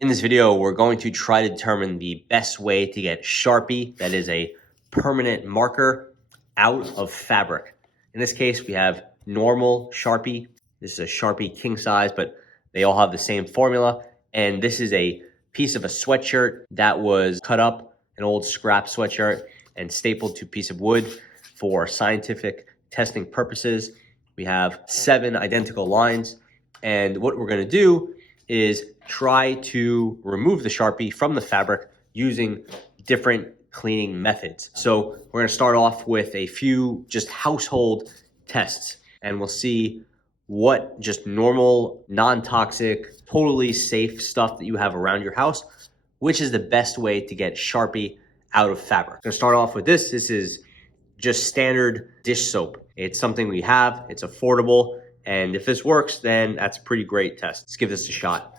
In this video, we're going to try to determine the best way to get Sharpie, that is a permanent marker, out of fabric. In this case, we have normal Sharpie. This is a Sharpie king size, but they all have the same formula. And this is a piece of a sweatshirt that was cut up, an old scrap sweatshirt, and stapled to a piece of wood for scientific testing purposes. We have 7 identical lines. And what we're going to do is try to remove the Sharpie from the fabric using different cleaning methods. So we're going to start off with a few just household tests, and we'll see what just normal, non-toxic, totally safe stuff that you have around your house, which is the best way to get Sharpie out of fabric. I'm going to start off with this. This is just standard dish soap. It's something we have, it's affordable, and if this works, then that's a pretty great test. Let's give this a shot.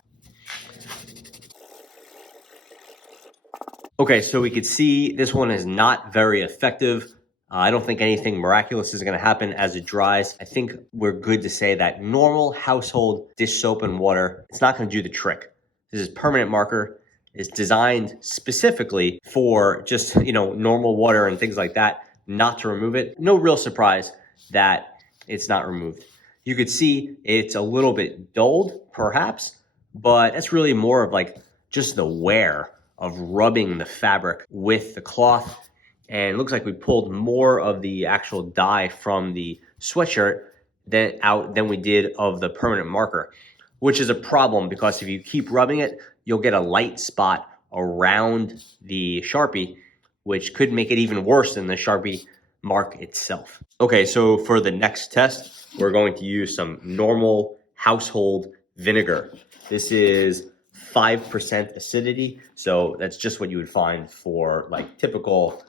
Okay, so we could see this one is not very effective. I don't think anything miraculous is going to happen as it dries. I think we're good to say that normal household dish soap and water, it's not going to do the trick. This is permanent marker. It's designed specifically for just, normal water and things like that, not to remove it. No real surprise that it's not removed. You could see it's a little bit dulled, perhaps, but that's really more of like just the wear of rubbing the fabric with the cloth. And it looks like we pulled more of the actual dye from the sweatshirt than we did of the permanent marker, which is a problem because if you keep rubbing it, you'll get a light spot around the Sharpie, which could make it even worse than the Sharpie mark itself. Okay, so for the next test, we're going to use some normal household vinegar. This is 5% acidity, so that's just what you would find for like typical,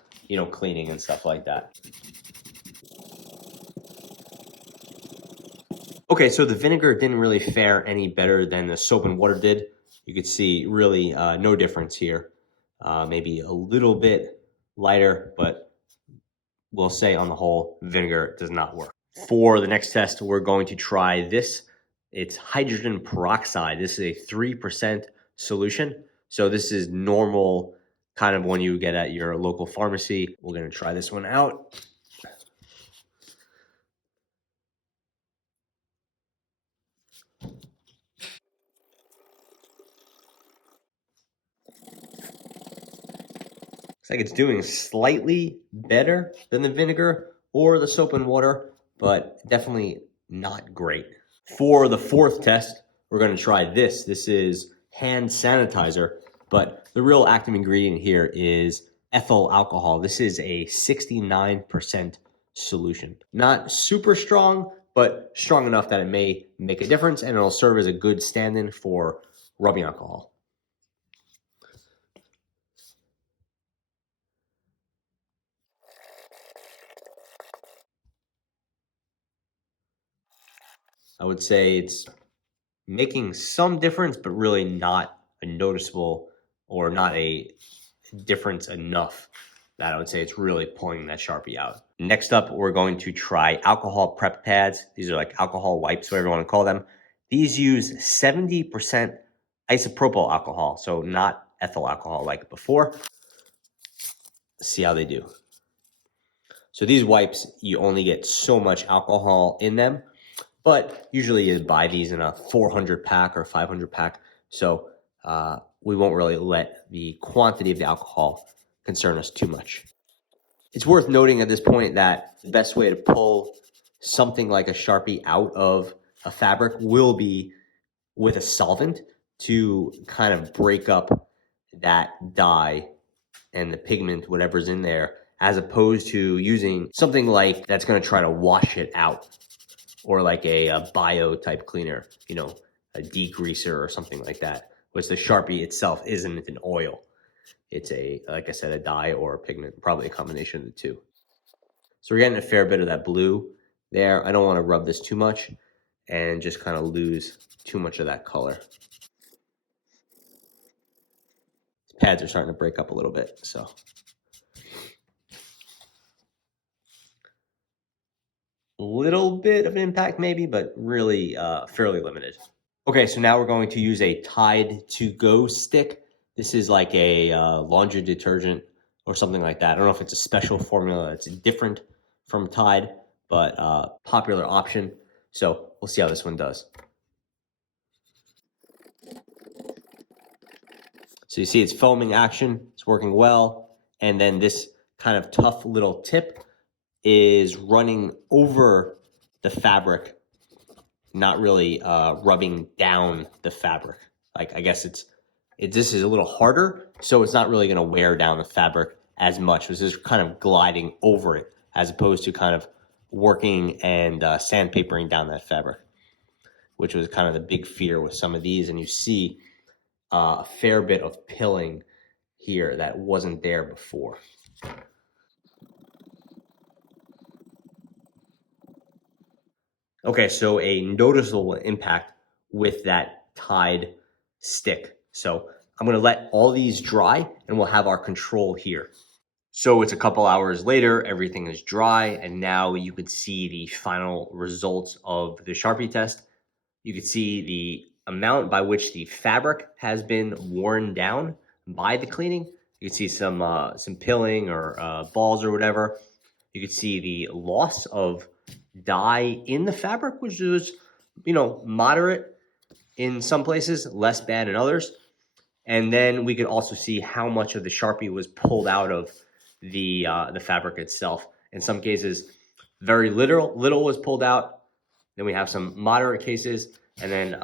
cleaning and stuff like that. Okay, so the vinegar didn't really fare any better than the soap and water did. You could see really no difference here. Maybe a little bit lighter, but we'll say on the whole, vinegar does not work. For the next test, we're going to try this. It's hydrogen peroxide. This is a 3% solution. So this is normal, kind of one you get at your local pharmacy. We're going to try this one out. Looks like it's doing slightly better than the vinegar or the soap and water, but definitely not great. For the fourth test, we're going to try this. This is hand sanitizer, but the real active ingredient here is ethyl alcohol. This is a 69% solution. Not super strong, but strong enough that it may make a difference, and it'll serve as a good stand-in for rubbing alcohol. I would say it's making some difference, but really not a noticeable or not a difference enough that I would say it's really pulling that Sharpie out. Next up, we're going to try alcohol prep pads. These are like alcohol wipes, whatever you want to call them. These use 70% isopropyl alcohol, so not ethyl alcohol like before. Let's see how they do. So these wipes, you only get so much alcohol in them, but usually you buy these in a 400 pack or 500 pack. So we won't really let the quantity of the alcohol concern us too much. It's worth noting at this point that the best way to pull something like a Sharpie out of a fabric will be with a solvent to kind of break up that dye and the pigment, whatever's in there, as opposed to using something like that's going to try to wash it out, or like a bio type cleaner, a degreaser or something like that, which the Sharpie itself isn't an oil. It's like I said, a dye or a pigment, probably a combination of the two. So we're getting a fair bit of that blue there. I don't want to rub this too much and just kind of lose too much of that color. These pads are starting to break up a little bit, so. A little bit of an impact maybe, but really fairly limited. Okay, so now we're going to use a Tide to Go stick. This is like a laundry detergent or something like that. I don't know if it's a special formula that's different from Tide, but popular option. So we'll see how this one does. So you see it's foaming action, it's working well, and then this kind of tough little tip is running over the fabric, not really rubbing down the fabric. Like, I guess this is a little harder, so it's not really going to wear down the fabric as much. This is kind of gliding over it as opposed to kind of working and sandpapering down that fabric, which was kind of the big fear with some of these. And you see a fair bit of pilling here that wasn't there before. Okay, so a noticeable impact with that Tide stick. So I'm going to let all these dry and we'll have our control here. So it's a couple hours later, everything is dry, and now you could see the final results of the Sharpie test. You could see the amount by which the fabric has been worn down by the cleaning. You can see some pilling or balls or whatever. You could see the loss of dye in the fabric, which was, moderate in some places, less bad in others. And then we could also see how much of the Sharpie was pulled out of the fabric itself. In some cases, very little was pulled out. Then we have some moderate cases, and then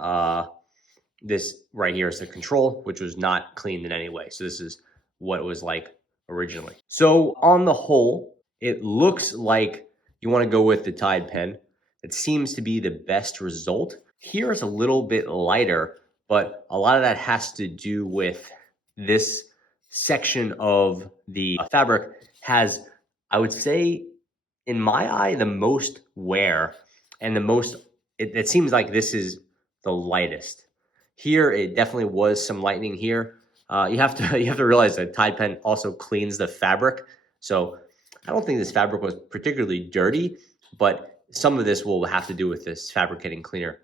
this right here is the control, which was not cleaned in any way. So this is what it was like originally. So on the whole, it looks like you want to go with the Tide pen. It seems to be the best result. Here it's a little bit lighter, but a lot of that has to do with this section of the fabric has, I would say, in my eye, the most wear and the most, it seems like this is the lightest. Here, it definitely was some lightening here. You have to realize that Tide pen also cleans the fabric. So I don't think this fabric was particularly dirty, but some of this will have to do with this fabricating cleaner.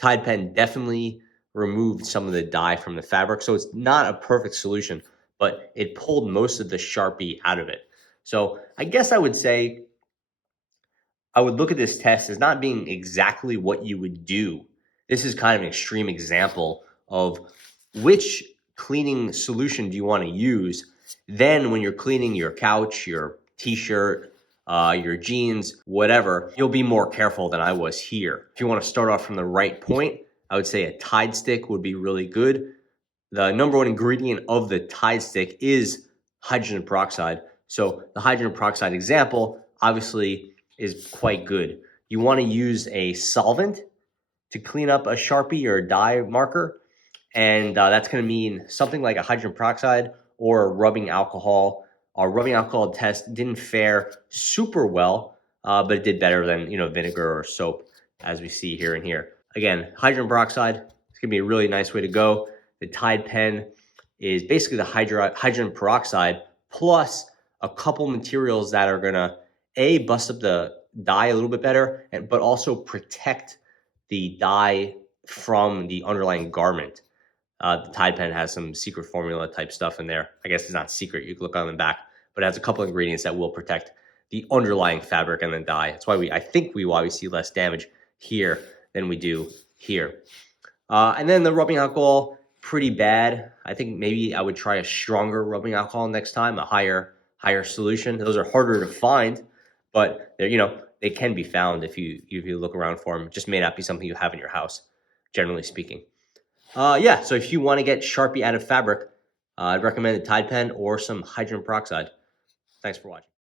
Tide pen definitely removed some of the dye from the fabric. So it's not a perfect solution, but it pulled most of the Sharpie out of it. So I guess I would say I would look at this test as not being exactly what you would do. This is kind of an extreme example of which cleaning solution do you want to use. Then when you're cleaning your couch, your t-shirt, your jeans, whatever, you'll be more careful than I was here. If you want to start off from the right point, I would say a Tide stick would be really good. The number one ingredient of the Tide stick is hydrogen peroxide. So the hydrogen peroxide example obviously is quite good. You want to use a solvent to clean up a Sharpie or a dye marker, and that's going to mean something like a hydrogen peroxide or a rubbing alcohol. Our rubbing alcohol test didn't fare super well, but it did better than vinegar or soap, as we see here and here. Again, hydrogen peroxide is going to be a really nice way to go. The Tide pen is basically the hydrogen peroxide plus a couple materials that are going to bust up the dye a little bit better, but also protect the dye from the underlying garment. The Tide pen has some secret formula type stuff in there. I guess it's not secret. You can look on the back, but it has a couple ingredients that will protect the underlying fabric and the dye. That's why I think we see less damage here than we do here. And then the rubbing alcohol, pretty bad. I think maybe I would try a stronger rubbing alcohol next time, a higher solution. Those are harder to find, but they can be found if you look around for them. It just may not be something you have in your house, generally speaking. Yeah, so if you want to get Sharpie out of fabric, I'd recommend a Tide pen or some hydrogen peroxide. Thanks for watching.